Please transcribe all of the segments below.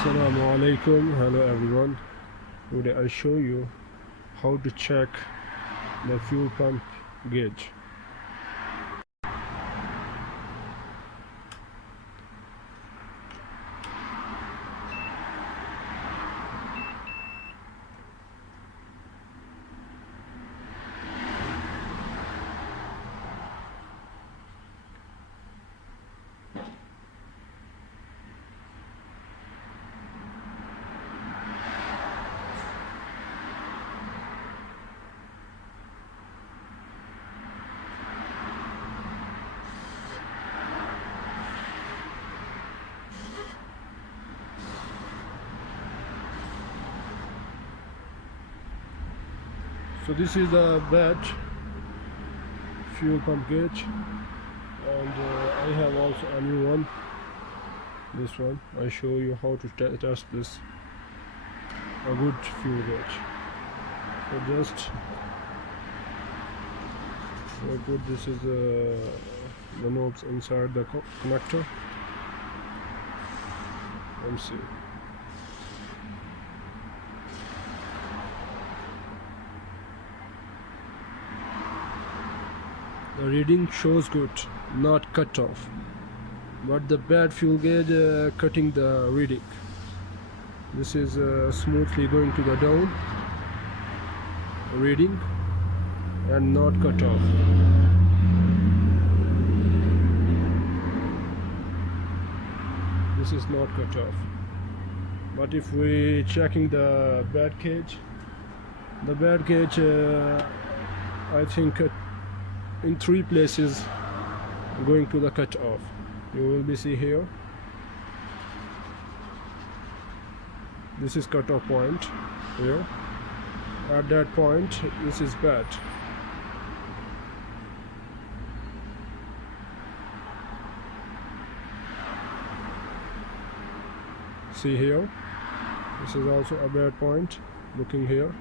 Assalamu alaikum. Hello everyone. Today I'll show you how to check the fuel pump gauge. So this is the batch fuel pump gauge, and I have also a new one. This one I show you how to test this a good fuel gauge. So just I put this is the knobs inside the connector and see. The reading shows good, not cut off, but the bad fuel gauge cutting the reading. This is smoothly going to the down reading and not cut off. This is not cut off. But if we checking the bad gauge, the bad gauge I think in 3 places going to the cut off. You will be see here, this is cut off point here. At that point this is bad. See here, this is also a bad point, looking here.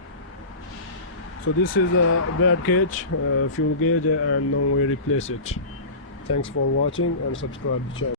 So this is a bad gauge, fuel gauge, and now we replace it. Thanks for watching and subscribe to the channel.